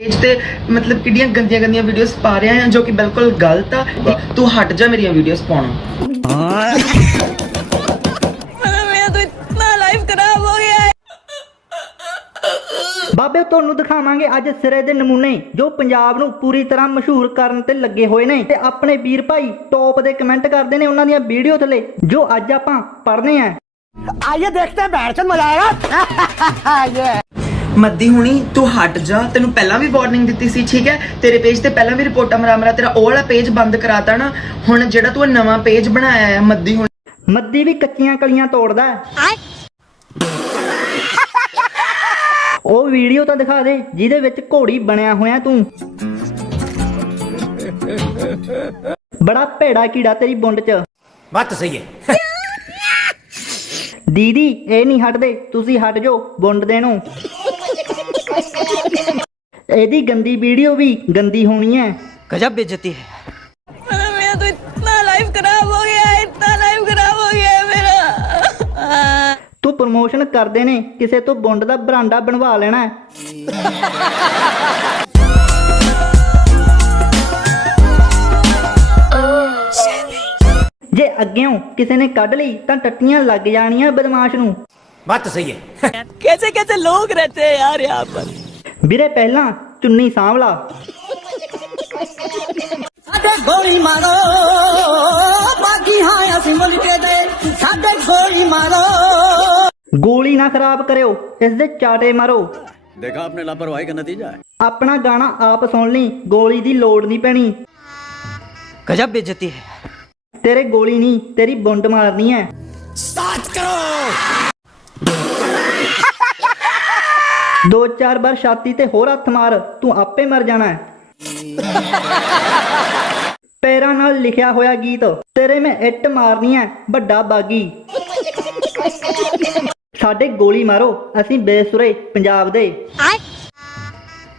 Page ਤੇ ਮਤਲਬ ਕਿੱਡੀਆਂ ਗੰਦੀਆਂ ਗੰਦੀਆਂ ਵੀਡੀਓਜ਼ ਪਾ ਰਿਹਾ ਹੈ ਜੋ ਕਿ ਬਿਲਕੁਲ ਗਲਤ ਆ। ਤੂੰ ਹਟ ਜਾ ਮੇਰੀਆਂ ਵੀਡੀਓਜ਼ ਪਾਉਣੋਂ। ਬਾਬੇ ਤੁਹਾਨੂੰ ਦਿਖਾਵਾਂਗੇ ਅੱਜ ਸਿਰੇ ਦੇ ਨਮੂਨੇ ਜੋ ਪੰਜਾਬ ਨੂੰ ਪੂਰੀ ਤਰ੍ਹਾਂ ਮਸ਼ਹੂਰ ਕਰਨ ਤੇ ਲੱਗੇ ਹੋਏ ਨੇ। ਤੇ ਆਪਣੇ ਵੀਰ ਭਾਈ ਟੌਪ ਦੇ ਕਮੈਂਟ ਕਰਦੇ ਨੇ ਉਹਨਾਂ ਦੀਆਂ ਵੀਡੀਓ ਥੱਲੇ ਜੋ ਅੱਜ ਆਪਾਂ ਪੜ੍ਹਨੇ ਆ। ਆਈਏ ਦੇਖਦੇ ਬੈਠ ਕੇ ਮਜ਼ਾ ਆਏਗਾ। ਮੱਦੀ ਹੁਣੀ ਤੂੰ ਹਟ ਜਾ। ਤੈਨੂੰ ਪਹਿਲਾਂ ਵੀ ਵਾਰਨਿੰਗ ਦਿੱਤੀ ਸੀ ਠੀਕ ਹੈ? ਤੇਰੇ ਪੇਜ ਤੇ ਪਹਿਲਾਂ ਵੀ ਰਿਪੋਰਟਾਂ ਮਰਾਮਰਾ ਤੇਰਾ ਉਹ ਵਾਲਾ ਪੇਜ ਬੰਦ ਕਰਾਤਾ ਨਾ। ਹੁਣ ਜਿਹੜਾ ਤੂੰ ਨਵਾਂ ਪੇਜ ਬਣਾਇਆ ਹੈ ਮੱਦੀ ਹੁਣੀ। ਮੱਦੀ ਵੀ ਕੱਚੀਆਂ ਕਲੀਆਂ ਤੋੜਦਾ। ਉਹ ਵੀਡੀਓ ਤਾਂ ਦਿਖਾ ਦੇ ਜਿਹਦੇ ਵਿੱਚ ਘੋੜੀ ਬਣਿਆ ਹੋਇਆ ਤੂੰ। ਬੜਾ ਭੇੜਾ ਕੀੜਾ ਤੇਰੀ ਬੁੰਡ 'ਚ। ਬੱਤ ਸਹੀ ਹੈ। ਦੀਦੀ ਇਹ ਨਹੀਂ ਹਟਦੇ ਤੁਸੀਂ ਹਟ ਜਾਓ ਬੁੰਡ ਦੇਣੋਂ। ਇਹਦੀ ਗੰਦੀ ਵੀਡੀਓ ਵੀ ਗੰਦੀ ਹੋਣੀ ਹੈ गजब बेइज्जती है मेरा तो इतना लाइफ खराब हो गया है इतना लाइफ खराब हो गया है मेरा ਤੂੰ ਪ੍ਰਮੋਸ਼ਨ ਕਰਦੇ ਨੇ ਕਿਸੇ ਤੋਂ ਬੁੰਡ ਦਾ ਬਰਾਂਡਾ ਬਣਵਾ ਲੈਣਾ ਹੈ। ਜੇ ਅੱਗਿਓਂ ਕਿਸੇ ਨੇ ਕੱਢ ਲਈ ਤਾਂ ਟੱਟੀਆਂ ਲੱਗ ਜਾਣੀਆਂ ਬਦਮਾਸ਼ ਨੂੰ बात तो सही है कैसे कैसे लोग रहते हैं यार यहाँ पर ਵੀਰੇ ਪਹਿਲਾਂ ਚੁੰਨੀ ਸਾਂਭਲਾ ਸਾਡੇ ਗੋਲੀ ਮਾਰੋ ਬਾਗੀ ਹਾਂ ਅਸੀਂ ਮੁਲਕੇ ਦੇ। ਸਾਡੇ ਗੋਲੀ ਮਾਰੋ। ਗੋਲੀ ਨਾ ਖਰਾਬ ਕਰਿਓ ਇਸ ਦੇ ਚਾਟੇ ਮਾਰੋ। ਦੇਖਾ ਆਪਣੇ ਲਾਪਰਵਾਹੀ ਦਾ ਨਤੀਜਾ ਹੈ। ਆਪਣਾ ਗਾਣਾ ਆਪ ਸੁਣ ਲਈ ਗੋਲੀ ਦੀ ਲੋੜ ਨਹੀਂ ਪੈਣੀ। ਗਜਬ ਬੇਇੱਜ਼ਤੀ ਹੈ। ਤੇਰੇ ਗੋਲੀ ਨਹੀਂ ਤੇਰੀ ਬੁੰਡ ਮਾਰਨੀ ਹੈ। ਸਟਾਰਟ ਕਰੋ। ਦੋ ਚਾਰ ਵਾਰ ਛਾਤੀ ਤੇ ਹੋਰ ਹੱਥ ਮਾਰ ਤੂੰ ਆਪੇ ਮਰ ਜਾਣਾ ਪੈਰਾਂ ਨਾਲ ਲਿਖਿਆ ਹੋਇਆ ਗੀਤ ਤੇਰੇ ਮੈਂ ਇੱਟ ਮਾਰਨੀ ਹੈ ਵੱਡਾ ਬਾਗੀ। ਸਾਡੇ ਗੋਲੀ ਮਾਰੋ ਅਸੀਂ ਬੇਸੁਰੇ ਪੰਜਾਬ ਦੇ।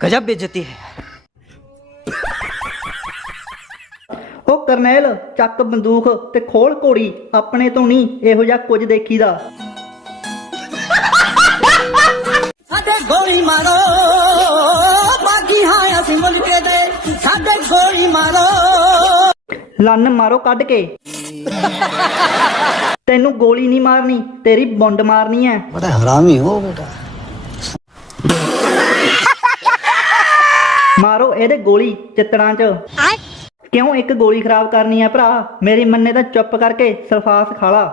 ਗਜਬ ਬੇਇੱਜ਼ਤੀ ਹੈ। ਉਹ ਕਰਨੈਲ ਚੱਕ ਬੰਦੂਕ ਤੇ ਖੋਲ ਘੋੜੀ ਆਪਣੇ ਤੋਂ ਨਹੀਂ ਇਹੋ ਜਿਹਾ ਕੁਝ ਦੇਖੀਦਾ। ਸਾਡੇ ਗੋਲੀ ਮਾਰੋ। ਬਾਗੀ ਹਾਂ ਅਸੀਂ ਮੁਲਕ ਦੇ। ਸਾਡੇ ਗੋਲੀ ਮਾਰੋ। ਲੰਨ ਮਾਰੋ ਕੱਢ ਕੇ। ਤੈਨੂੰ ਗੋਲੀ ਨਹੀਂ ਮਾਰਨੀ ਤੇਰੀ ਬੁੰਡ ਮਾਰਨੀ ਹੈ ਬੜਾ ਹਰਾਮੀ ਹੋ ਬੇਟਾ। ਮਾਰੋ ਇਹਦੇ ਗੋਲੀ ਚਿੱਤੜਾਂ 'ਚ। ਕਿਉਂ ਇੱਕ ਗੋਲੀ ਖਰਾਬ ਕਰਨੀ ਹੈ ਭਰਾ? ਮੇਰੀ ਮੰਨੇ ਤਾਂ ਚੁੱਪ ਕਰਕੇ ਸਲਫਾਸ ਖਾ ਲਾ।